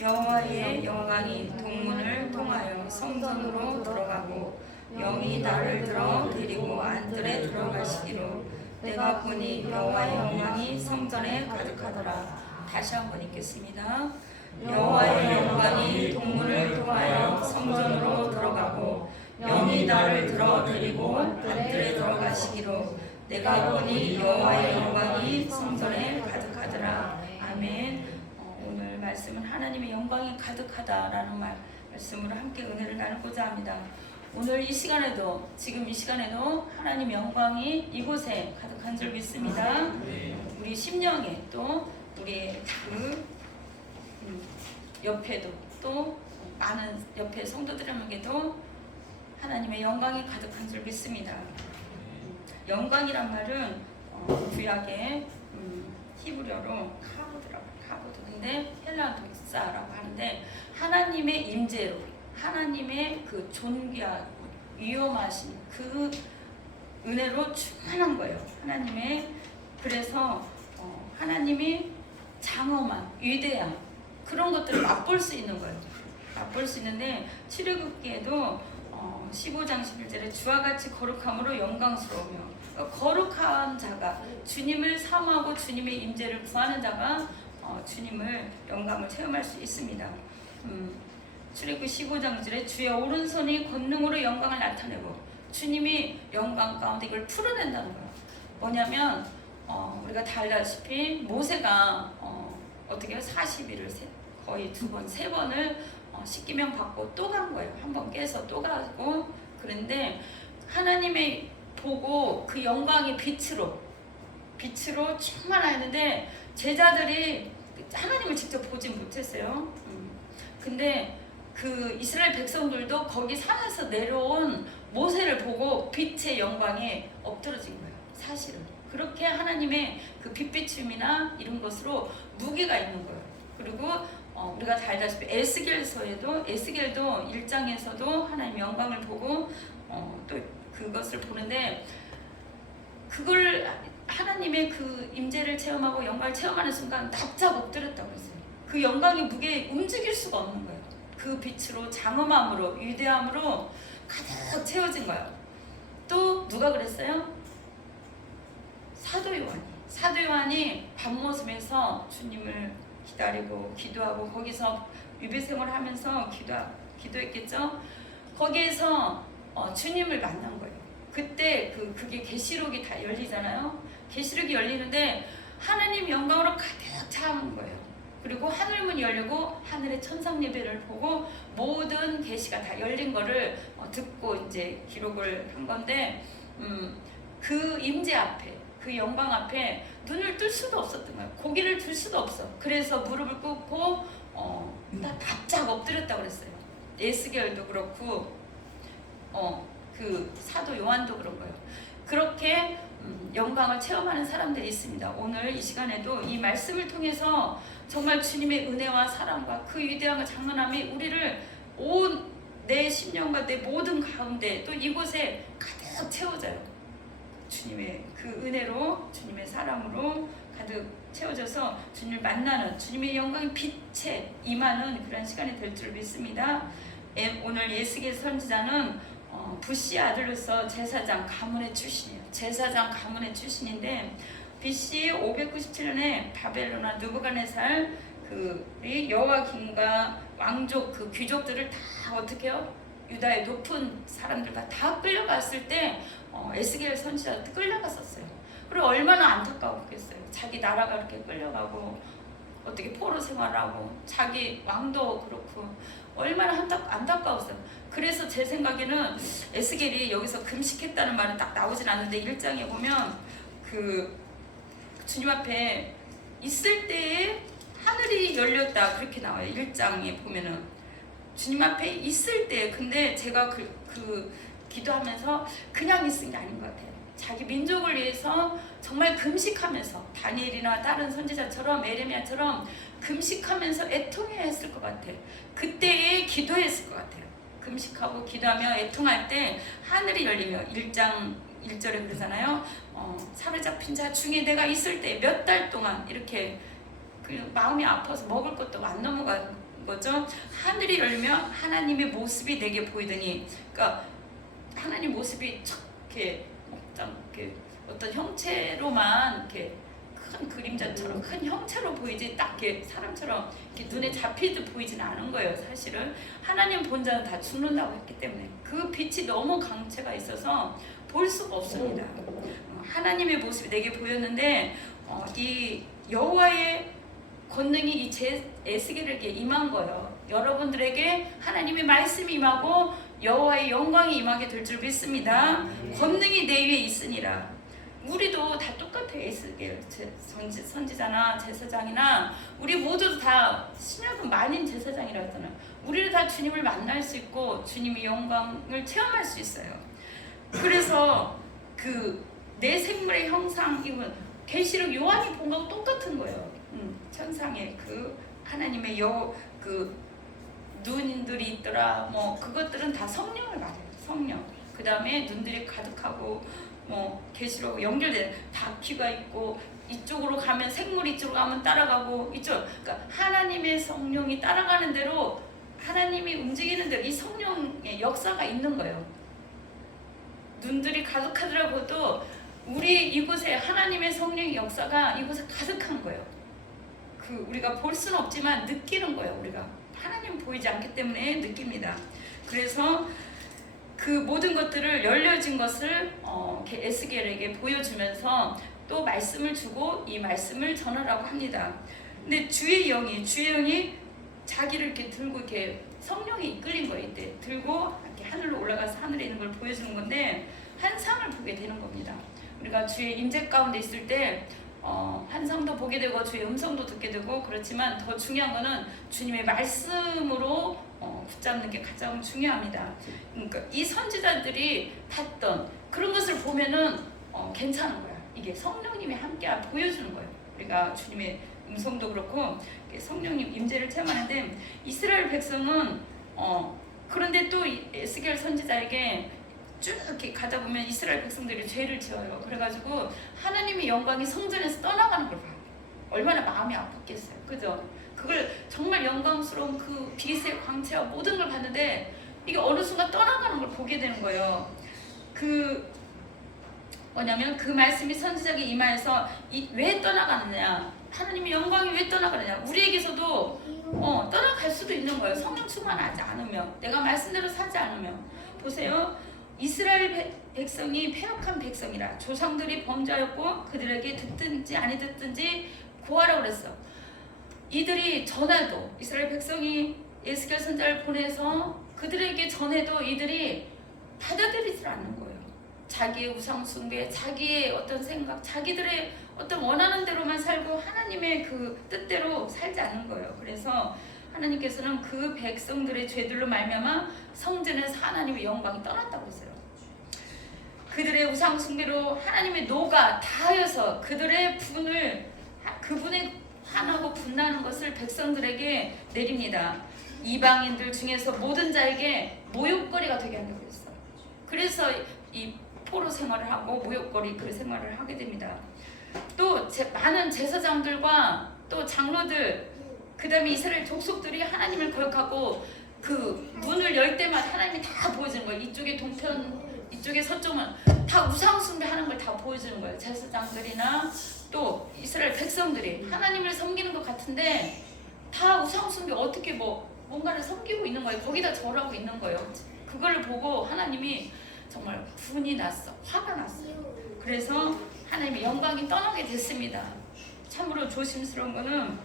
여호와의 영광이 동문을 통하여 성전으로 들어가고 영이 나를 들어 데리고 안뜰에 들어가시기로 내가 보니 여호와의 영광이 성전에 가득하더라. 다시 한번 읽겠습니다. 여호와의 영광이 동문을 통하여 성전으로 들어가고 영이 나를 들어 데리고 안뜰에 들어가시기로 내가 보니 여호와의 영광이 성전에 가득하더라. 아멘. 오늘 말씀은 하나님의 영광이 가득하다라는 말씀으로 함께 은혜를 나누고자 합니다. 오늘 이 시간에도, 지금 이 시간에도 하나님의 영광이 이곳에 가득한 줄 믿습니다. 우리 심령에 또 우리 그 옆에도 또 많은 옆에 성도들에게도 하나님의 영광이 가득한 줄 믿습니다. 영광이란 말은 구약의 히브리어로 카보드. 근데 헬라 독사라고 하는데 하나님의 임재로, 하나님의 그 존귀하고 위엄하신 그 은혜로 충만한 거예요. 하나님의, 그래서 하나님이 장엄한 위대한 그런 것들을 맛볼 수 있는 거예요. 맛볼 수 있는데 출애굽기에도 15장 11절에 주와 같이 거룩함으로 영광스러우며, 거룩한 자가 주님을 사모하고 주님의 임재를 구하는 자가 주님을 영광을 체험할 수 있습니다. 출애굽기 15장 1절에 주의 오른손이 권능으로 영광을 나타내고, 주님이 영광 가운데 이걸 풀어낸다는 거예요. 뭐냐면 우리가 다 알다시피 모세가 어떻게 40일을 거의 2번, 3번을 십계명 받고 또 간 거예요. 한 번 깨서 또 가고. 그런데 하나님의 보고 그 영광의 빛으로 충만하였는데 제자들이 하나님을 직접 보진 못했어요. 근데 그 이스라엘 백성들도 거기 산에서 내려온 모세를 보고 빛의 영광에 엎드러진 거예요. 사실은 그렇게 하나님의 그 빛비춤이나 이런 것으로 무게가 있는 거예요. 그리고 우리가 다 알다시피 에스겔도 1장에서도 하나님의 영광을 보고 또 그것을 보는데, 그걸 하나님의 그 임재를 체험하고 영광을 체험하는 순간 납작 엎드렸다고 했어요. 그 영광의 무게에 움직일 수가 없는 거예요. 그 빛으로, 장엄함으로, 위대함으로 가득 채워진 거예요. 또 누가 그랬어요? 사도 요한이 밤모습에서 주님을 기다리고 기도하고 거기서 유배생활을 하면서 기도했겠죠. 거기에서 주님을 만난 거예요. 그때 그게 계시록이 다 열리잖아요. 계시록이 열리는데 하나님 영광으로 가득 차는 거예요. 그리고 하늘문이 열리고 하늘의 천상 예배를 보고 모든 계시가 다 열린 거를 듣고 이제 기록을 한 건데, 그 임재 앞에, 그 영광 앞에 눈을 뜰 수도 없었던 거예요. 고개를 들 수도 없어. 그래서 무릎을 꿇고 다 바짝 엎드렸다고 그랬어요. 에스겔도 그렇고 그 사도 요한도 그런 거예요. 그렇게 영광을 체험하는 사람들이 있습니다. 오늘 이 시간에도 이 말씀을 통해서 정말 주님의 은혜와 사랑과 그 위대함과 장엄함이 우리를 내 심령과 내 모든 가운데 또 이곳에 가득 채워져요. 주님의 그 은혜로, 주님의 사랑으로 가득 채워져서 주님을 만나는, 주님의 영광의 빛에 임하는 그런 시간이 될 줄 믿습니다. 오늘 예스겔 선지자는 부시 아들로서 제사장 가문의 출신이에요. 제사장 가문의 출신인데 BC 597년에 바벨론과 느부갓네살 여호와김과 왕족 그 귀족들을 다 어떻게 해요? 유다의 높은 사람들과 다 끌려갔을 때 에스겔 선지자도 끌려갔었어요. 그리고 얼마나 안타까웠겠어요. 자기 나라가 이렇게 끌려가고 어떻게 포로 생활하고 자기 왕도 그렇고 얼마나 안타까웠어요. 그래서 제 생각에는 에스겔이 여기서 금식했다는 말은 딱 나오진 않는데 1장에 보면 그 주님 앞에 있을 때에 하늘이 열렸다 그렇게 나와요. 1장에 보면은 주님 앞에 있을 때. 근데 제가 그 기도하면서 그냥 있은 게 아닌 것 같아요. 자기 민족을 위해서 정말 금식하면서 다니엘이나 다른 선지자처럼 에레미야처럼 금식하면서 애통했을 것 같아요. 그때에 기도했을 것 같아요. 금식하고 기도하며 애통할 때 하늘이 열리며 1장 1절에 그러잖아요. 사로잡힌 자 중에 내가 있을 때 몇 달 동안 이렇게 그 마음이 아파서 먹을 것도 안 넘어가는 거죠. 하늘이 열리면 하나님의 모습이 내게 보이더니, 그러니까 하나님 모습이 이렇게 이렇게 어떤 형체로만 이렇게 큰 그림자처럼 큰 형체로 보이지 딱 이렇게 사람처럼 이렇게 눈에 잡히듯 보이지는 않은 거예요. 사실은 하나님 본자는 다 죽는다고 했기 때문에 그 빛이 너무 강체가 있어서 볼 수가 없습니다. 하나님의 모습이 내게 보였는데 이 여호와의 권능이 이 에스겔에게 임한 거예요. 여러분들에게 하나님의 말씀이 임하고 여호와의 영광이 임하게 될 줄 믿습니다. 권능이 내 위에 있으니라. 우리도 다 똑같아요. 에스겔 선지자나 제사장이나 우리 모두 다 신약은 만인 제사장이라고 했잖아요. 우리도 다 주님을 만날 수 있고 주님의 영광을 체험할 수 있어요. 그래서 그 내 생물의 형상 이건 계시록 요한이 본 거하고 똑같은 거예요. 천상에 그 하나님의 그 눈들이 있더라. 뭐 그것들은 다 성령을 말해요. 성령. 그 다음에 눈들이 가득하고 뭐 계시록 연결돼 바퀴가 있고 이쪽으로 가면 생물 이쪽으로 가면 따라가고 이쪽. 그러니까 하나님의 성령이 따라가는 대로 하나님이 움직이는 대로 이 성령의 역사가 있는 거예요. 눈들이 가득하더라고도 우리 이곳에 하나님의 성령의 역사가 이곳에 가득한 거예요. 그 우리가 볼 수는 없지만 느끼는 거예요. 우리가 하나님 보이지 않기 때문에 느낍니다. 그래서 그 모든 것들을 열려진 것을 에스겔에게 보여주면서 또 말씀을 주고 이 말씀을 전하라고 합니다. 근데 주의 영이 자기를 이렇게 들고 이렇게 성령이 이끌린 거예요. 이때 들고 이렇게 하늘로 올라가서 하늘에 있는 걸 보여주는 건데 한 상을 보게 되는 겁니다. 우리가 주의 임재 가운데 있을 때 환상도 보게 되고 주의 음성도 듣게 되고 그렇지만 더 중요한 거는 주님의 말씀으로 붙잡는 게 가장 중요합니다. 그러니까 이 선지자들이 봤던 그런 것을 보면은 괜찮은 거야. 이게 성령님이 함께 보여주는 거예요. 우리가 주님의 음성도 그렇고 성령님 임재를 체험하는데 이스라엘 백성은 그런데 또 에스겔 선지자에게 쭉 이렇게 가다 보면 이스라엘 백성들이 죄를 지어요. 그래가지고 하나님의 영광이 성전에서 떠나가는 걸 봐요. 얼마나 마음이 아팠겠어요. 그죠? 그걸 정말 영광스러운 그 빛의 광채와 모든 걸 봤는데 이게 어느 순간 떠나가는 걸 보게 되는 거예요. 뭐냐면 그 말씀이 선지자에게 임하여서 왜 떠나가느냐, 하나님의 영광이 왜 떠나가느냐, 우리에게서도 떠나갈 수도 있는 거예요. 성령 충만하지 않으면, 내가 말씀대로 사지 않으면. 보세요. 이스라엘 백성이 패역한 백성이라 조상들이 범죄하였고 그들에게 듣든지 아니 듣든지 고하라고 그랬어. 이들이 전해도 이스라엘 백성이 에스겔 선지자를 보내서 그들에게 전해도 이들이 받아들이질 않는 거예요. 자기의 우상 숭배, 자기의 어떤 생각, 자기들의 어떤 원하는 대로만 살고 하나님의 그 뜻대로 살지 않는 거예요. 그래서 하나님께서는 그 백성들의 죄들로 말미암아 성전에서 하나님의 영광이 떠났다고 했어요. 그들의 우상 숭배로 하나님의 노가 다하여서 그들의 그분의 화나고 분나는 것을 백성들에게 내립니다. 이방인들 중에서 모든 자에게 모욕거리가 되게 한다고 했어요. 그래서 이 포로 생활을 하고 모욕거리 그 생활을 하게 됩니다. 또 많은 제사장들과 또 장로들 그 다음에 이스라엘 족속들이 하나님을 거역하고 그 문을 열 때마다 하나님이 다 보여주는 거예요. 이쪽에 동편, 이쪽에 서쪽은 다 우상 숭배하는 걸 다 보여주는 거예요. 제사장들이나 또 이스라엘 백성들이 하나님을 섬기는 것 같은데 다 우상 숭배 어떻게 뭔가를 섬기고 있는 거예요. 거기다 절하고 있는 거예요. 그걸 보고 하나님이 정말 분이 났어. 화가 났어요. 그래서 하나님의 영광이 떠나게 됐습니다. 참으로 조심스러운 거는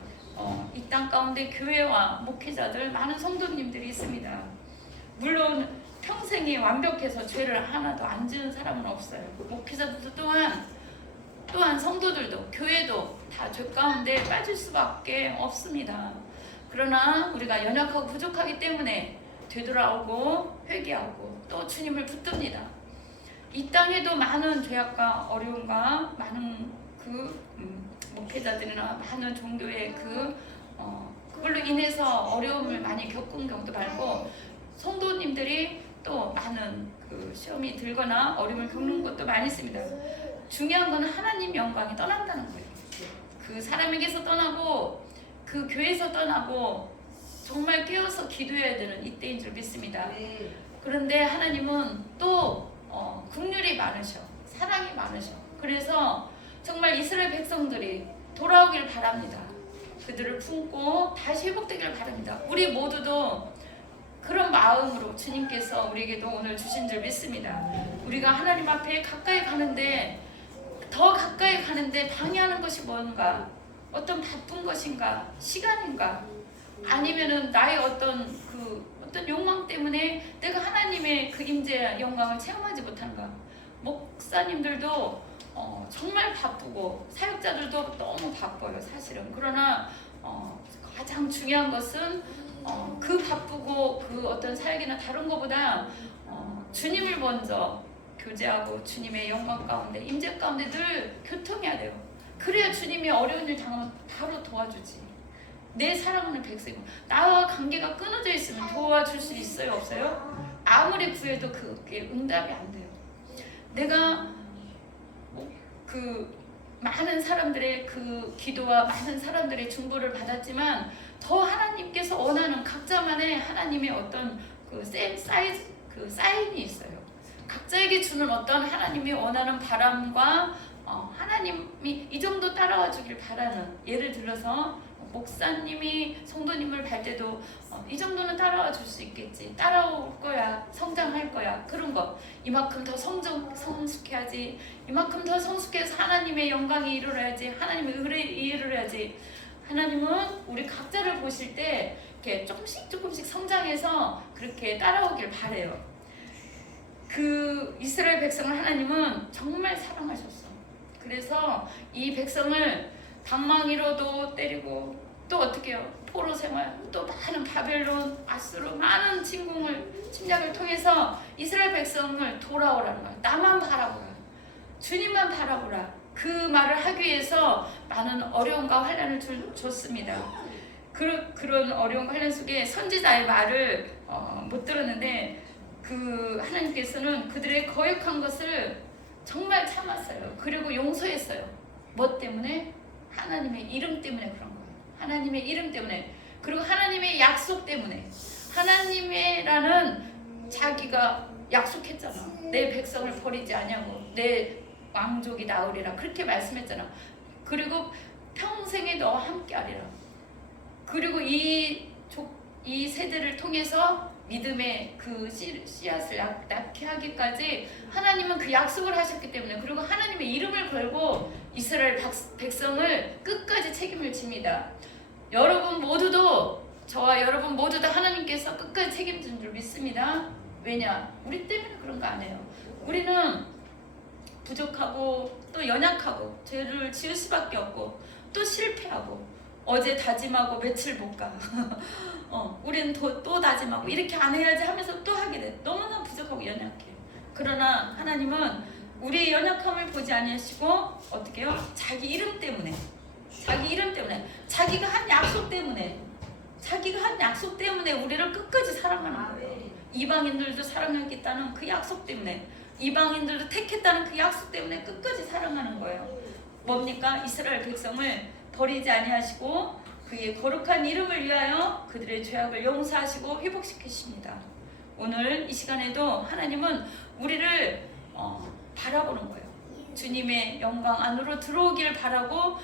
이 땅 가운데 교회와 목회자들 많은 성도님들이 있습니다. 물론 평생이 완벽해서 죄를 하나도 안 지은 사람은 없어요. 목회자들도 또한 성도들도 교회도 다 죄 가운데 빠질 수밖에 없습니다. 그러나 우리가 연약하고 부족하기 때문에 되돌아오고 회개하고 또 주님을 붙듭니다. 이 땅에도 많은 죄악과 어려움과 많은 목회자들이나 많은 종교의 그걸로 인해서 어려움을 많이 겪은 경우도 많고 성도님들이 또 많은 시험이 들거나 어려움을 겪는 것도 많이 있습니다. 중요한 건 하나님 영광이 떠난다는 거예요. 그 사람에게서 떠나고 그 교회에서 떠나고 정말 깨어서 기도해야 되는 이때인 줄 믿습니다. 네. 그런데 하나님은 또 긍휼이 많으셔, 사랑이 많으셔. 그래서 정말 이스라엘 백성들이 돌아오길 바랍니다. 그들을 품고 다시 회복되기를 바랍니다. 우리 모두도 그런 마음으로 주님께서 우리에게도 오늘 주신 줄 믿습니다. 우리가 하나님 앞에 가까이 가는데, 더 가까이 가는데 방해하는 것이 뭔가? 어떤 바쁜 것인가? 시간인가? 아니면은 나의 어떤 욕망 때문에 내가 하나님의 그 임재 영광을 체험하지 못한가? 목사님들도 정말 바쁘고 사역자들도 너무 바빠요, 사실은. 그러나 가장 중요한 것은 그 바쁘고 그 어떤 사역이나 다른 것보다 주님을 먼저 교제하고 주님의 영광 가운데, 임재 가운데 늘 교통해야 돼요. 그래야 주님이 어려운 일 당하면 바로 도와주지. 내 사랑하는 백성, 나와 관계가 끊어져 있으면 도와줄 수 있어요, 없어요? 아무리 구해도 그게 응답이 안 돼요. 내가 그 많은 사람들의 그 기도와 많은 사람들의 중보를 받았지만, 더 하나님께서 원하는 각자만의 하나님의 어떤 그 사인이 있어요. 각자에게 주는 어떤 하나님이 원하는 바람과 하나님이 이 정도 따라와 주길 바라는, 예를 들어서 목사님이 성도님을 뵐 때도 이 정도는 따라와 줄 수 있겠지, 따라올 거야, 성장할 거야, 그런 거. 이만큼 더 성숙해야지, 이만큼 더 성숙해서 하나님의 영광이 이루어야지, 하나님의 의를 이루어야지. 하나님은 우리 각자를 보실 때 이렇게 조금씩 성장해서 그렇게 따라오길 바래요. 그 이스라엘 백성을 하나님은 정말 사랑하셨어. 그래서 이 백성을 방망이로도 때리고, 또 어떻게 해요? 포로 생활, 또 많은 바벨론, 아수르, 많은 침략을 통해서 이스라엘 백성을 돌아오라는 거야. 나만 바라보라, 주님만 바라보라. 그 말을 하기 위해서 많은 어려움과 환난을 줬습니다. 그런 어려움과 환난 속에 선지자의 말을 못 들었는데, 그 하나님께서는 그들의 거역한 것을 정말 참았어요. 그리고 용서했어요. 뭐 때문에? 하나님의 이름 때문에 그런 거예요. 하나님의 이름 때문에, 그리고 하나님의 약속 때문에. 하나님이라는 자기가 약속했잖아. 내 백성을 버리지 아니하고 내 왕족이 나으리라, 그렇게 말씀했잖아. 그리고 평생에 너와 함께하리라. 그리고 이 세대를 통해서 믿음의 그 씨앗을 낳게 하기까지 하나님은 그 약속을 하셨기 때문에, 그리고 하나님의 이름을 걸고 이스라엘 백성을 끝까지 책임을 집니다. 여러분 모두도, 저와 여러분 모두도 하나님께서 끝까지 책임진 줄 믿습니다. 왜냐? 우리 때문에 그런 거 아니에요. 우리는 부족하고 또 연약하고 죄를 지을 수밖에 없고 또 실패하고, 어제 다짐하고 며칠 못 가. 우리는 또 다짐하고 이렇게 안 해야지 하면서 또 하게 돼. 너무나 부족하고 연약해. 그러나 하나님은 우리의 연약함을 보지 아니하시고 어떻게 해요? 자기 이름 때문에, 자기가 한 약속 때문에 우리를 끝까지 사랑하는 거예요. 이방인들도 사랑하겠다는 그 약속 때문에, 이방인들도 택했다는 그 약속 때문에 끝까지 사랑하는 거예요. 뭡니까? 이스라엘 백성을 버리지 아니하시고 그의 거룩한 이름을 위하여 그들의 죄악을 용서하시고 회복시키십니다. 오늘 이 시간에도 하나님은 우리를 바라보는 거예요. 주님의 영광 안으로 들어오기를 바라고,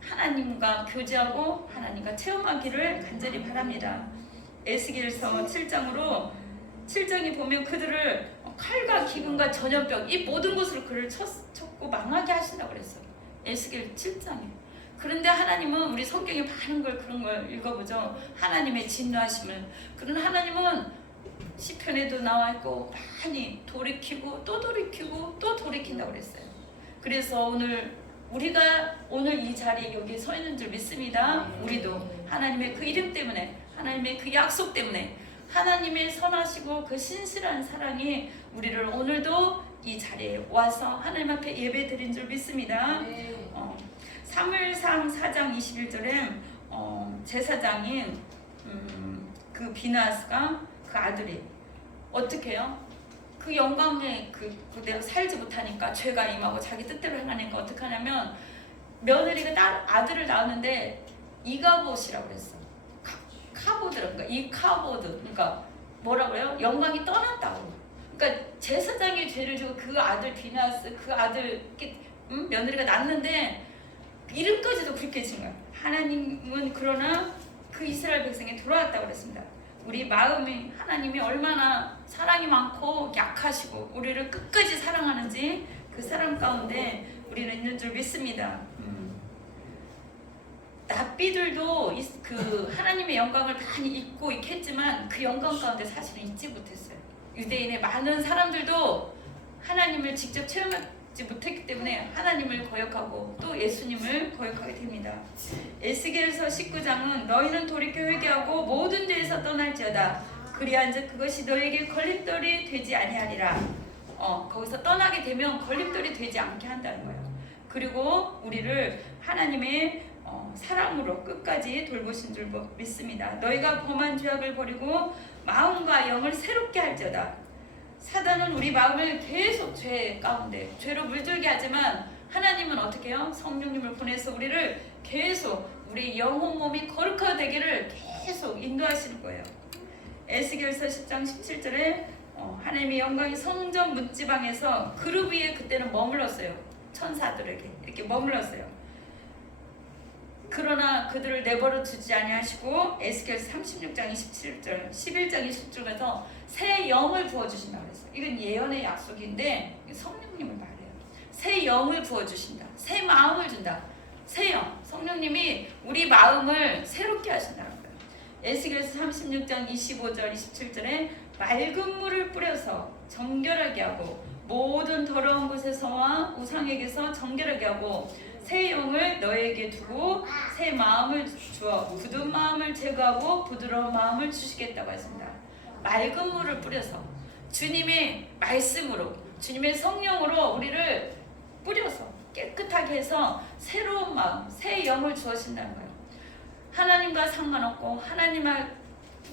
하나님과 교제하고 하나님과 체험하기를 간절히 바랍니다. 에스겔서 7장에 보면 그들을 칼과 기근과 전염병, 이 모든 것으로 그를 쳤고 망하게 하신다고 그랬어요. 에스겔 7장에. 그런데 하나님은, 우리 성경에 많은 그런 걸 읽어보죠. 하나님의 진노하심을. 그런 하나님은 시편에도 나와 있고 많이 돌이키고 또 돌이키고 또 돌이킨다고 그랬어요. 그래서 우리가 오늘 이 자리에 여기 서 있는 줄 믿습니다. 우리도 하나님의 그 이름 때문에, 하나님의 그 약속 때문에, 하나님의 선하시고 그 신실한 사랑이 우리를 오늘도 이 자리에 와서 하나님 앞에 예배 드린 줄 믿습니다. 사무엘상 4장 21절에 제사장인 그 비나스가, 그 아들이 어떻게 해요? 그 영광에 그대로 살지 못하니까, 죄가 임하고 자기 뜻대로 행하니까 어떻게 하냐면, 며느리가 아들을 낳았는데 이가봇이라고 그랬어. 카보드라고. 이 카보드, 그러니까 뭐라고요? 영광이 떠났다고. 그러니까 제사장이 죄를 지고 그 아들 비나스, 그 아들 며느리가 낳는데 이름까지도 그렇게 지은 거야. 하나님은 그러나 그 이스라엘 백성이 돌아왔다고 그랬습니다. 우리 마음이 하나님이 얼마나 사랑이 많고 약하시고 우리를 끝까지 사랑하는지 그 사랑 가운데 우리는 있는 줄 믿습니다. 납비들도 그 하나님의 영광을 많이 잊고 있겠지만 그 영광 가운데 사실은 잊지 못했어요. 유대인의 많은 사람들도 하나님을 직접 체험하지 못했기 때문에 하나님을 거역하고 또 예수님을 거역하게 됩니다. 에스겔서 19장은 너희는 돌이켜 회개하고 모든 죄에서 떠날지어다. 그리한즉 그것이 너에게 걸림돌이 되지 아니하리라. 거기서 떠나게 되면 걸림돌이 되지 않게 한다는 거예요. 그리고 우리를 하나님의 사랑으로 끝까지 돌보신 줄 믿습니다. 너희가 범한 죄악을 버리고 마음과 영을 새롭게 할지어다. 사단은 우리 마음을 계속 죄 가운데 죄로 물들게 하지만 하나님은 어떻게 해요? 성령님을 보내서 우리를 계속 우리 영혼 몸이 거룩하게 되기를 계속 인도하시는 거예요. 에스겔서 10장 17절에 하나님의 영광이 성전 문지방에서 그룹 위에 그때는 머물렀어요. 천사들에게 이렇게 머물렀어요. 그러나 그들을 내버려 두지 아니하시고 에스겔서 36장 27절 11장 20절에서 새 영을 부어주신다고 그랬어요. 이건 예언의 약속인데 성령님을 말해요. 새 영을 부어주신다. 새 마음을 준다. 새 영. 성령님이 우리 마음을 새롭게 하신다는 거예요. 에스겔서 36장 25절 27절에 맑은 물을 뿌려서 정결하게 하고 모든 더러운 곳에서와 우상에게서 정결하게 하고 새 영을 너에게 두고 새 마음을 주어 굳은 마음을 제거하고 부드러운 마음을 주시겠다고 했습니다. 맑은 물을 뿌려서 주님의 말씀으로 주님의 성령으로 우리를 뿌려서 깨끗하게 해서 새로운 마음, 새 영을 주어진다는 거예요. 하나님과 상관없고 하나님과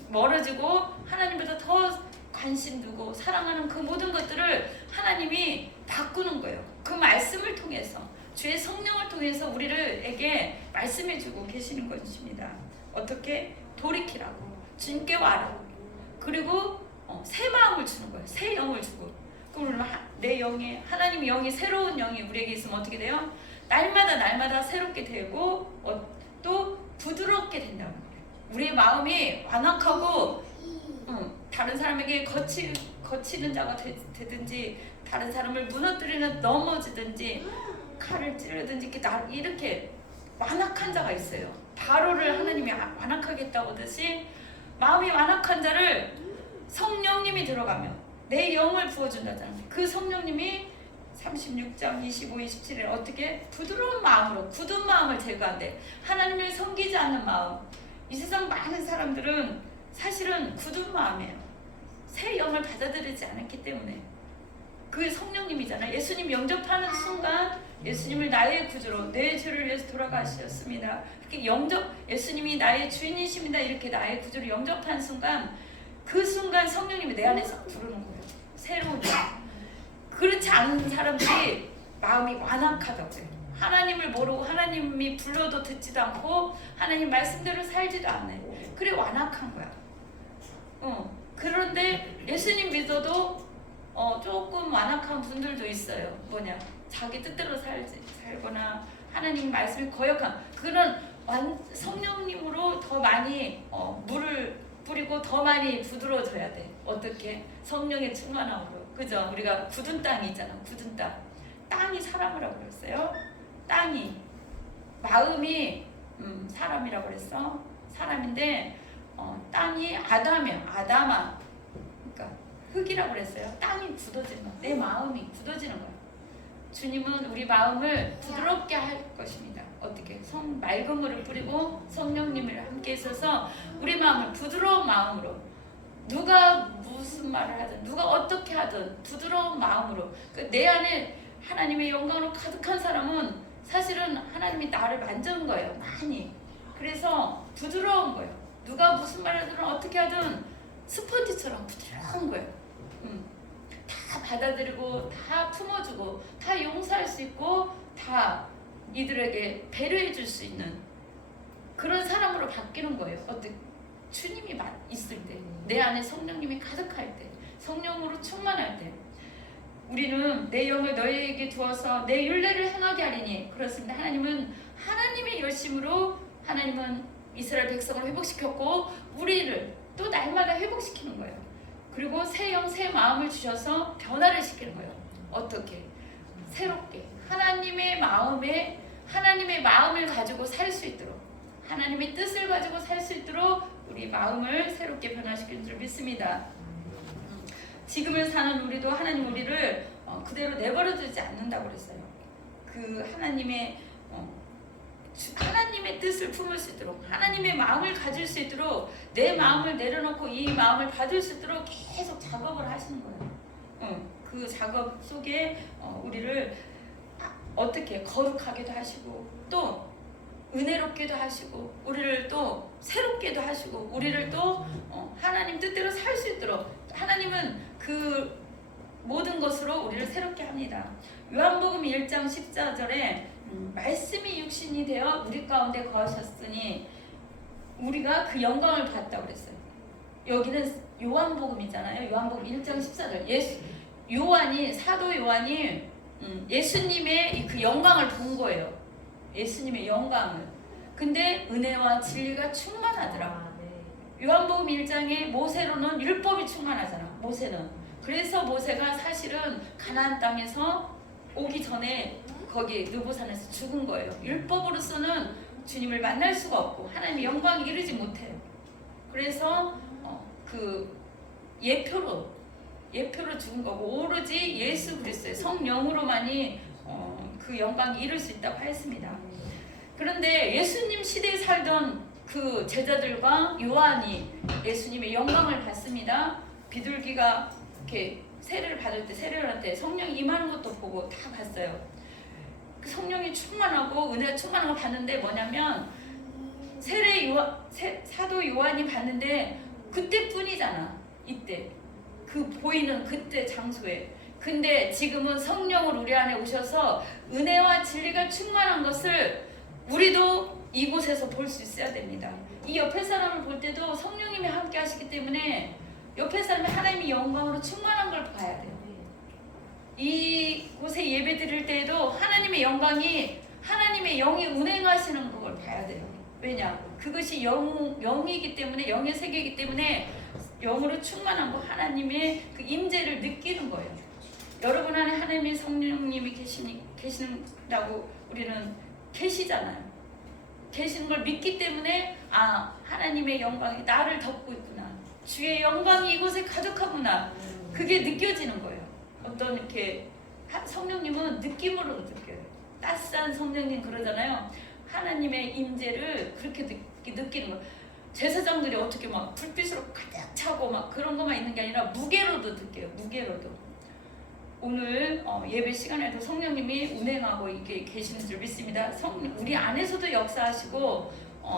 멀어지고 하나님보다 더 관심 두고 사랑하는 그 모든 것들을 하나님이 바꾸는 거예요. 그 말씀을 통해서 주의 성령을 통해서 우리를에게 말씀해주고 계시는 것입니다. 어떻게? 돌이키라고 주님께 와라고 그리고 새 마음을 주는 거예요. 새 영을 주고 그럼 내 영이 하나님의 영이 새로운 영이 우리에게 있으면 어떻게 돼요? 날마다 새롭게 되고 또 부드럽게 된다는 거예요. 우리의 마음이 완악하고 다른 사람에게 거치는 자가 되든지 다른 사람을 무너뜨리는 넘어지든지 칼을 찌르든지 이렇게 완악한 자가 있어요. 바로를 하나님이 완악하게 했다고 하듯이 마음이 완악한 자를 성령님이 들어가면 내 영을 부어준다잖아요. 그 성령님이 36장 25, 27에 어떻게 부드러운 마음으로 굳은 마음을 제거한대. 하나님을 섬기지 않는 마음. 이 세상 많은 사람들은 사실은 굳은 마음이에요. 새 영을 받아들이지 않았기 때문에. 그게 성령님이잖아요. 예수님 영접하는 순간 예수님을 나의 구주로 내 죄를 위해서 돌아가셨습니다. 이렇게 예수님이 나의 주인이십니다. 이렇게 나의 구주로 영접한 순간 그 순간 성령님이 내 안에서 부르는 거예요. 새로운 영. 그렇지 않은 사람들이 마음이 완악하다고요. 하나님을 모르고 하나님이 불러도 듣지도 않고 하나님 말씀대로 살지도 않네. 그래 완악한 거야. 그런데 예수님 믿어도 조금 완악한 분들도 있어요. 뭐냐? 자기 뜻대로 살거나 하나님 말씀을 거역한 그런 성령님으로 더 많이 물을 뿌리고 더 많이 부드러워져야 돼. 어떻게? 성령의 충만함으로. 그죠? 우리가 굳은 땅이 있잖아. 굳은 땅. 땅이 사람이라고 그랬어요. 땅이 마음이 사람이라고 그랬어. 사람인데 땅이 아담아. 그러니까 흙이라고 그랬어요. 땅이 굳어지는 거야. 내 마음이 굳어지는 거야. 주님은 우리 마음을 부드럽게 할 것입니다. 어떻게? 맑은 물을 뿌리고 성령님을 함께 있어서 우리 마음을 부드러운 마음으로 누가 무슨 말을 하든 누가 어떻게 하든 부드러운 마음으로 내 안에 하나님의 영광으로 가득한 사람은 사실은 하나님이 나를 만지는 거예요. 많이. 그래서 부드러운 거예요. 누가 무슨 말을 하든 어떻게 하든 스펀지처럼 부드러운 거예요. 다 받아들이고 다 품어주고 다 용서할 수 있고 다 이들에게 배려해 줄 수 있는 그런 사람으로 바뀌는 거예요. 어떻게? 주님이 있을 때, 내 안에 성령님이 가득할 때, 성령으로 충만할 때, 우리는 내 영을 너희에게 두어서 내 율례를 행하게 하리니. 그렇습니다. 하나님은 하나님의 열심으로 하나님은 이스라엘 백성을 회복시켰고 우리를 또 날마다 회복시키는 거예요. 그리고 새 영, 새 마음을 주셔서 변화를 시키는 거예요. 어떻게? 새롭게 하나님의 마음을 가지고 살 수 있도록, 하나님의 뜻을 가지고 살 수 있도록 우리 마음을 새롭게 변화시키는 줄 믿습니다. 지금을 사는 우리도 하나님 우리를 그대로 내버려두지 않는다고 그랬어요. 그 하나님의 뜻을 품을 수 있도록, 하나님의 마음을 가질 수 있도록, 내 마음을 내려놓고 이 마음을 받을 수 있도록 계속 작업을 하시는 거예요. 그 작업 속에 우리를 어떻게 거룩하게도 하시고 또 은혜롭게도 하시고 우리를 또 새롭게도 하시고 우리를 또 하나님 뜻대로 살 수 있도록, 하나님은 그 모든 것으로 우리를 새롭게 합니다. 요한복음 1장 14절에 말씀이 육신이 되어 우리 가운데 거하셨으니 우리가 그 영광을 봤다고 그랬어요. 여기는 요한복음이잖아요. 요한복음 1장 14절. 사도 요한이 예수님의 그 영광을 본 거예요. 예수님의 영광을. 근데 은혜와 진리가 충만하더라. 요한복음 1장에 모세로는 율법이 충만하잖아. 모세는. 그래서 모세가 사실은 가나안 땅에서 오기 전에 거기 느보산에서 죽은 거예요. 율법으로서는 주님을 만날 수가 없고 하나님의 영광에 이르지 못해요. 그래서 그 예표로 죽은 거고 오로지 예수 그리스도의 성령으로만이 그 영광에 이룰 수 있다고 하였습니다. 그런데 예수님 시대에 살던 그 제자들과 요한이 예수님의 영광을 봤습니다. 비둘기가 이렇게 세례를 받을 때, 세례를 할 때 성령이 임하는 것도 보고 다 봤어요. 그 성령이 충만하고 은혜가 충만한 걸 봤는데 뭐냐면 사도 요한이 봤는데 그때뿐이잖아. 이때 그 보이는 그때 장소에. 근데 지금은 성령을 우리 안에 오셔서 은혜와 진리가 충만한 것을 우리도 이곳에서 볼 수 있어야 됩니다. 이 옆에 사람을 볼 때도 성령님이 함께 하시기 때문에 옆에 사람이 하나님의 영광으로 충만한 걸 봐야 돼요. 이곳에 예배 드릴 때에도 하나님의 영광이, 하나님의 영이 운행하시는 걸 봐야 돼요. 왜냐? 그것이 영이기 때문에, 영의 세계이기 때문에 영으로 충만한 거, 하나님의 그 임재를 느끼는 거예요. 여러분 안에 하나님의 성령님이 계신다고 우리는 계시잖아요. 계시는 걸 믿기 때문에 하나님의 영광이 나를 덮고 있구나. 주의 영광이 이곳에 가득하구나. 그게 느껴지는 거예요. 어떤 이렇게 성령님은 느낌으로 느껴요. 따스한 성령님 그러잖아요. 하나님의 임재를 그렇게 느끼는 거예요. 제사장들이 어떻게 막 불빛으로 가득 차고 막 그런 것만 있는 게 아니라 무게로도 느껴요. 무게로도. 오늘 예배 시간에도 성령님이 운행하고 이게 계시는 줄 믿습니다. 우리 안에서도 역사하시고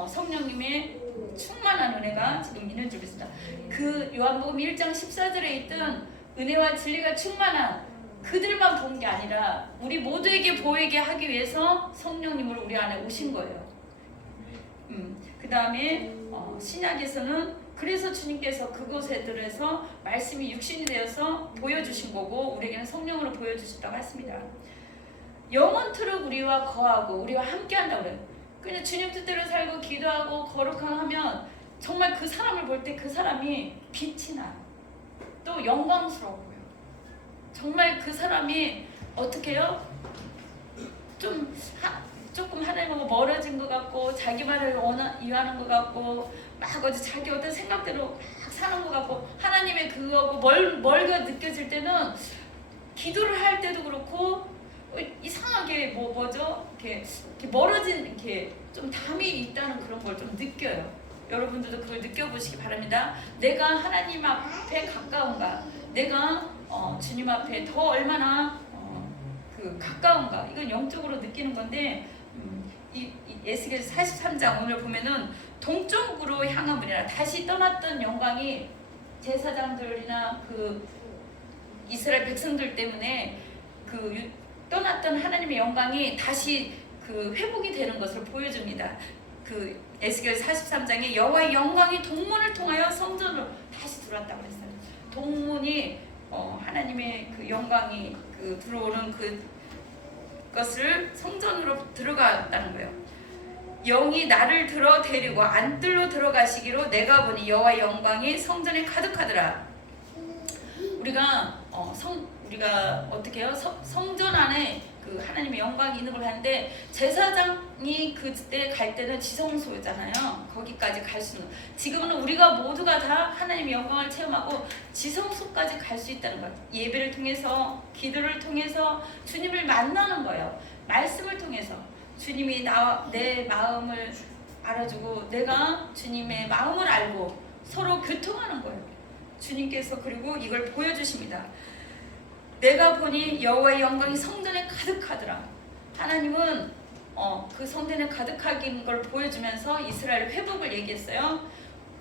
성령님의 충만한 은혜가 지금 있는 줄 믿습니다. 그 요한복음 1장 14절에 있던 은혜와 진리가 충만한 그들만 본 게 아니라 우리 모두에게 보이게 하기 위해서 성령님으로 우리 안에 오신 거예요. 그 다음에 신약에서는 그래서 주님께서 그곳에 들어서 말씀이 육신이 되어서 보여주신 거고 우리에게는 성령으로 보여주셨다고 했습니다. 영원토록 우리와 거하고 우리와 함께한다고 그래요. 그냥 주님 뜻대로 살고 기도하고 거룩하면 정말 그 사람을 볼 때 그 사람이 빛이 나요. 또 영광스러워요. 정말 그 사람이 어떻게 해요? 조금 하나님하고 멀어진 것 같고 자기 말을 이해하는 것 같고 막 어디 자기 어떤 생각대로 막 사는 것 같고 하나님의 그거하고 멀게 느껴질 때는 기도를 할 때도 그렇고 이상하게 뭐죠? 이렇게 멀어진 이렇게 좀 담이 있다는 그런 걸 좀 느껴요. 여러분들도 그걸 느껴보시기 바랍니다. 내가 하나님 앞에 가까운가? 내가 주님 앞에 더 얼마나 그 가까운가? 이건 영적으로 느끼는 건데 이 에스겔 43장 오늘 보면은 동쪽으로 향한 분이라 다시 떠났던 영광이 제사장들이나 그 이스라엘 백성들 때문에 그 떠났던 하나님의 영광이 다시 그 회복이 되는 것을 보여줍니다. 그 에스겔 43장에 여호와의 영광이 동문을 통하여 성전 들어왔다고 그랬어요. 동문이 하나님의 그 영광이 들어오는 그것을 성전으로 들어갔다는 거예요. 영이 나를 들어 데리고 안뜰로 들어가시기로 내가 보니 여호와의 영광이 성전에 가득하더라. 우리가 어떻게 해요? 성전 안에 그 하나님의 영광이 있는 걸 하는데 제사장이 그때 갈 때는 지성소잖아요. 거기까지 갈 수는, 지금은 우리가 모두가 다 하나님의 영광을 체험하고 지성소까지 갈 수 있다는 거예요. 예배를 통해서, 기도를 통해서 주님을 만나는 거예요. 말씀을 통해서 주님이 내 마음을 알아주고 내가 주님의 마음을 알고 서로 교통하는 거예요. 주님께서 그리고 이걸 보여주십니다. 내가 보니 여호와의 영광이 성전에 가득하더라. 하나님은 그 성전에 가득하긴 걸 보여주면서 이스라엘 회복을 얘기했어요.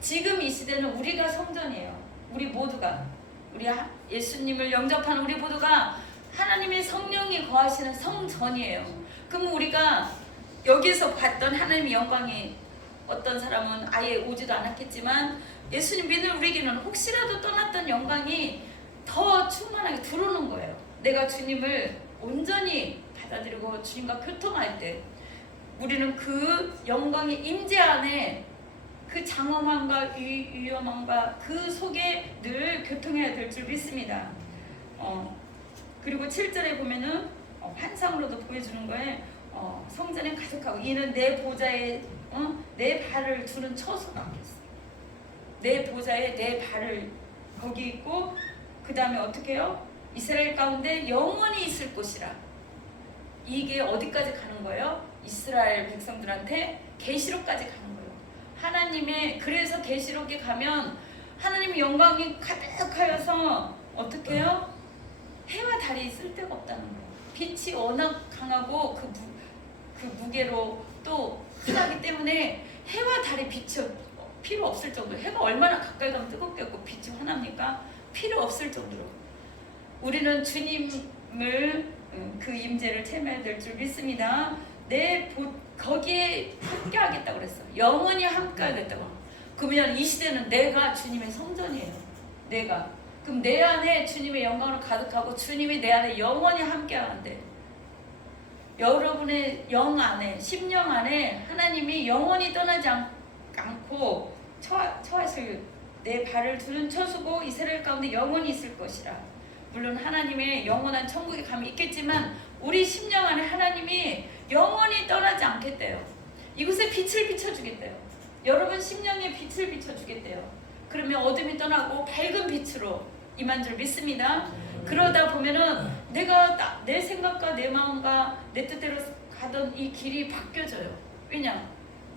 지금 이 시대는 우리가 성전이에요. 우리 모두가, 우리 예수님을 영접하는 우리 모두가 하나님의 성령이 거하시는 성전이에요. 그럼 우리가 여기에서 봤던 하나님의 영광이, 어떤 사람은 아예 오지도 않았겠지만 예수님 믿는 우리에게는 혹시라도 떠났던 영광이 더 충만하게 들어오는 거예요. 내가 주님을 온전히 받아들이고 주님과 교통할 때 우리는 그 영광의 임재 안에 그 장엄함과 위험함과 그 속에 늘 교통해야 될 줄 믿습니다. 그리고 7절에 보면은 환상으로도 보여주는 거에 성전에 가득하고 이는 내 보좌에 내 발을 두는 처소가 있어요. 내 보좌에 내 발을 거기 있고, 그 다음에 어떻게 해요? 이스라엘 가운데 영원히 있을 곳이라. 이게 어디까지 가는 거예요? 이스라엘 백성들한테 계시록까지 가는 거예요. 하나님의, 그래서 계시록에 가면 하나님의 영광이 가득하여서 어떻게 해요? 해와 달이 쓸 데가 없다는 거예요. 빛이 워낙 강하고 그 무게로 또 흔하기 때문에 해와 달의 빛이 필요 없을 정도로, 해가 얼마나 가까이 가면 뜨겁겠고 빛이 환합니까? 필요 없을 정도로 우리는 주님을 그 임재를 체험해야 될 줄 믿습니다. 거기에 함께 하겠다고 그랬어. 영원히 함께 하겠다고. 그러면 이 시대는 내가 주님의 성전이에요. 그럼 내 안에 주님의 영광으로 가득하고 주님이 내 안에 영원히 함께 하는데, 여러분의 영 안에, 심령 안에 하나님이 영원히 떠나지 않고 처하실 내 발을 두는 처수고 이스라엘 가운데 영원히 있을 것이라. 물론 하나님의 영원한 천국에 감이 있겠지만 우리 심령 안에 하나님이 영원히 떠나지 않겠대요. 이곳에 빛을 비춰주겠대요. 여러분 심령에 빛을 비춰주겠대요. 그러면 어둠이 떠나고 밝은 빛으로 임한 줄 믿습니다. 그러다 보면은 내가 내 생각과 내 마음과 내 뜻대로 가던 이 길이 바뀌어져요. 왜냐?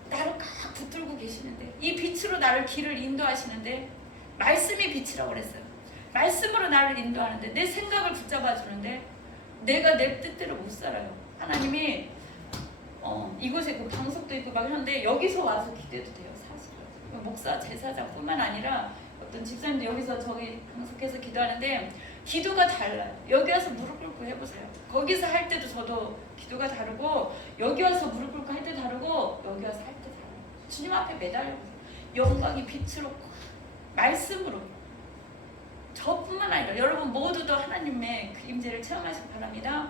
나를 꽉 붙들고 계시는데, 이 빛으로 나를 길을 인도하시는데, 말씀이 빛이라고 그랬어요. 말씀으로 나를 인도하는데, 내 생각을 붙잡아 주는데 내가 내 뜻대로 못 살아요. 하나님이 이곳에 그 방석도 있고 막 하는데 여기서 와서 기도해도 돼요. 사실은 목사, 제사장뿐만 아니라 어떤 집사님도 여기서 저기 방석해서 기도하는데 기도가 달라요. 여기 와서 무릎 꿇고 해보세요. 거기서 할 때도 저도 기도가 다르고, 여기 와서 무릎 꿇고 할 때 다르고, 여기 와서 할 때 다르고, 주님 앞에 매달려 영광이 빛으로 말씀으로, 저뿐만 아니라 여러분 모두도 하나님의 그 임재를 체험하시기 바랍니다.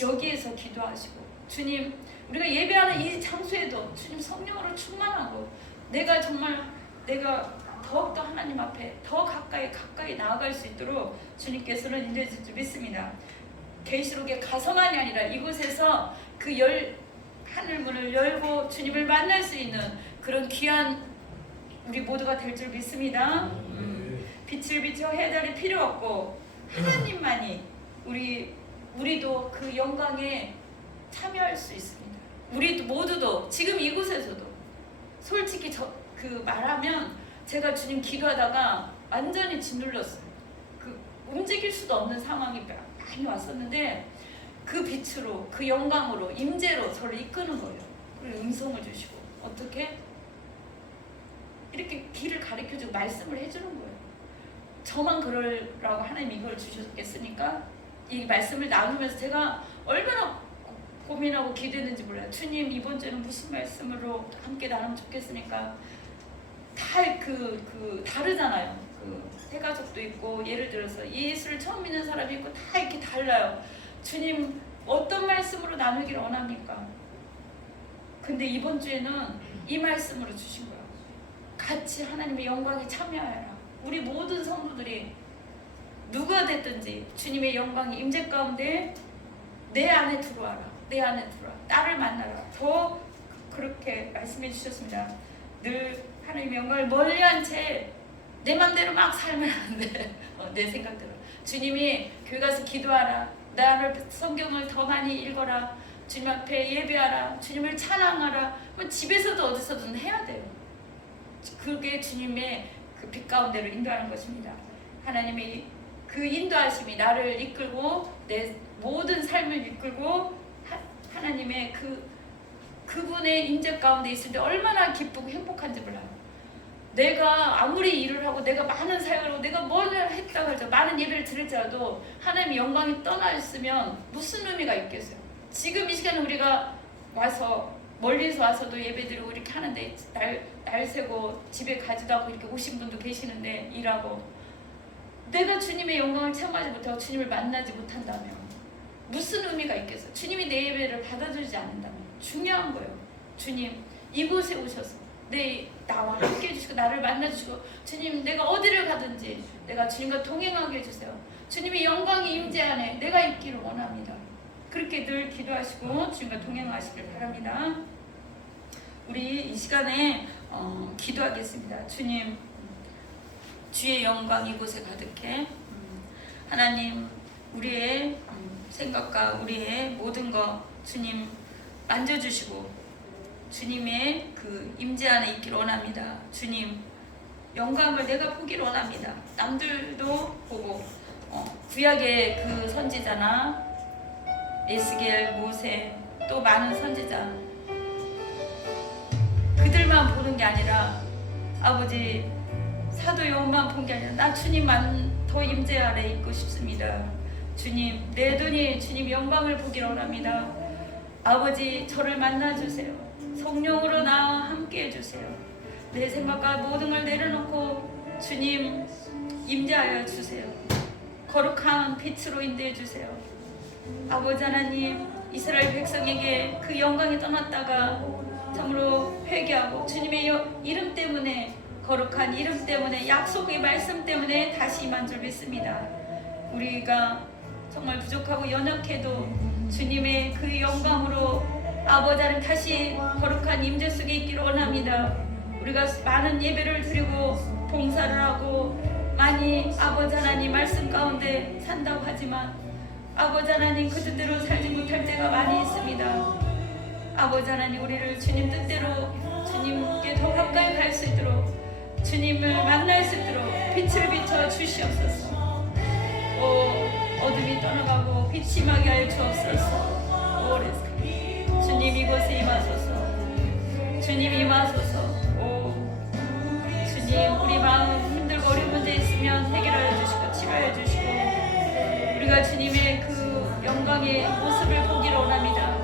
여기에서 기도하시고, 주님, 우리가 예배하는 이 장소에도 주님 성령으로 충만하고, 내가 더욱더 하나님 앞에 더 가까이 나아갈 수 있도록 주님께서는 인도해 주실 줄 믿습니다. 계시록의 가서만이 아니라 이곳에서 그 하늘문을 열고 주님을 만날 수 있는 그런 귀한 우리 모두가 될 줄 믿습니다. 빛을 비춰 해달이 필요 없고 하나님만이 우리도 그 영광에 참여할 수 있습니다. 우리 모두도 지금 이곳에서도 솔직히 말하면 제가 주님 기도하다가 완전히 짓눌렀어요. 움직일 수도 없는 상황이 많이 왔었는데 그 빛으로, 그 영광으로, 임재로 저를 이끄는 거예요. 그리고 음성을 주시고 어떻게? 이렇게 길을 가르쳐주고 말씀을 해주는 거예요. 저만 그러라고 하나님 이걸 주셨겠습니까? 이 말씀을 나누면서 제가 얼마나 고민하고 기도했는지 몰라요. 주님, 이번 주에는 무슨 말씀으로 함께 나누면 좋겠습니까? 다 다르잖아요. 그 해가족도 있고, 예를 들어서 예수를 처음 믿는 사람이 있고, 다 이렇게 달라요. 주님 어떤 말씀으로 나누기를 원합니까? 근데 이번 주에는 이 말씀으로 주신 거예요. 같이 하나님의 영광에 참여하라. 우리 모든 성도들이 누가 됐든지 주님의 영광이 임재 가운데 내 안에 들어와라. 내 안에 들어와. 나를 만나라. 더 그렇게 말씀해 주셨습니다. 늘 하나님의 영광을 멀리한 채 내 맘대로 막 살면 안 돼. 내 생각대로. 주님이 교회 가서 기도하라. 나를 성경을 더 많이 읽어라. 주님 앞에 예배하라. 주님을 찬양하라. 그럼 집에서도 어디서든 해야 돼요. 그게 주님의 그 빛 가운데로 인도하는 것입니다. 하나님의 그 인도하심이 나를 이끌고 내 모든 삶을 이끌고 하나님의 그분의 임재 가운데 있을 때 얼마나 기쁘고 행복한지 몰라요. 내가 아무리 일을 하고 내가 많은 사역을 하고 내가 뭘 했다고 하죠. 많은 예배를 드릴지라도 하나님의 영광이 떠나 있으면 무슨 의미가 있겠어요. 지금 이 시간에 우리가 와서 멀리서 와서도 예배드리고 이렇게 하는데 날 새고 집에 가지도 않고 이렇게 오신 분도 계시는데 일하고 내가 주님의 영광을 체험하지 못하고 주님을 만나지 못한다면 무슨 의미가 있겠어요. 주님이 내 예배를 받아주지 않는다면 중요한 거예요. 주님 이곳에 오셔서 나와 함께 해주시고 나를 만나주시고 주님 내가 어디를 가든지 내가 주님과 동행하게 해주세요. 주님의 영광이 임재 안에 내가 있기를 원합니다. 그렇게 늘 기도하시고 주님과 동행하시길 바랍니다. 우리 이 시간에 기도하겠습니다. 주님 주의 영광 이곳에 가득해. 하나님 우리의 생각과 우리의 모든 것 주님 만져주시고 주님의 그 임재 안에 있기를 원합니다. 주님 영광을 내가 보기를 원합니다. 남들도 보고 구약의 그 선지자나 에스겔, 모세 또 많은 선지자 그들만 보는 게 아니라 아버지 사도 요한만 본 게 아니라 나 주님만 더 임재 아래 있고 싶습니다. 주님 내 눈이 주님 영광을 보기를 원합니다. 아버지 저를 만나주세요. 성령으로 나와 함께 해주세요. 내 생각과 모든 걸 내려놓고 주님 임재하여 주세요. 거룩한 빛으로 인도해 주세요. 아버지 하나님 이스라엘 백성에게 그 영광이 떠났다가 참으로 회개하고 주님의 이름 때문에 거룩한 이름 때문에 약속의 말씀 때문에 다시 임한 줄 믿습니다. 우리가 정말 부족하고 연약해도 주님의 그 영광으로 아버지 하나님 다시 거룩한 임재 속에 있기를 원합니다. 우리가 많은 예배를 드리고 봉사를 하고 많이 아버지 하나님 말씀 가운데 산다고 하지만 아버지 하나님 그 뜻대로 살지 못할 때가 많이 있습니다. 아버지 하나님 우리를 주님 뜻대로 주님께 더 가까이 갈 수 있도록 주님을 만날 수 있도록 빛을 비춰 주시옵소서. 어둠이 떠나가고 빛이 임하게 하여 주옵소서. 주님 이곳에 임하소서. 주님 임하소서. 주님 우리 마음 힘들고 어려운 문제 있으면 해결하여 주시고 치료하여 주시고 우리가 주님의 그 영광의 모습을 보기를 원합니다.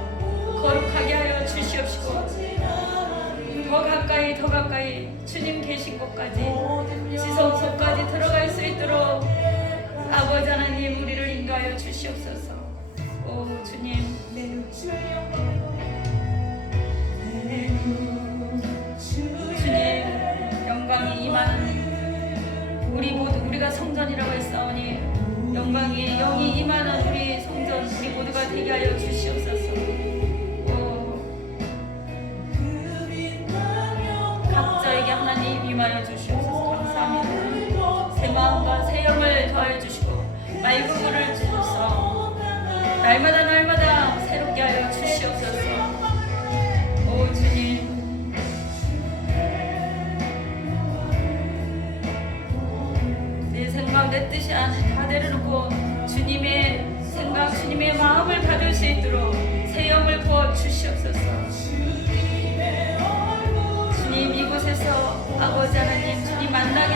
거룩하게 하여 주시옵시고 더 가까이 주님 계신 곳까지 지성소까지 들어갈 수 있도록 아버지 하나님 우리를 인도하여 주시옵소서. 주님 주님 영광이 임하는 우리가 성전이라고 했사오니 영광이 영이 임하는 우리 성전 우리 모두가 되게 하여 주시옵소서. 각자에게 하나님 임하여 주시옵소서. 감사합니다. 새 마음과 새 영을 더하여 주시고 맑은 물을 주셔서 날마다 새롭게 하여 주시옵소서. 주님 내 생각 내 뜻이 다 내려놓고 주님의 생각 주님의 마음을 받을 수 있도록 새 영을 부어 주시옵소서. 주님 이곳에서 아버지 하나님 주님 만나게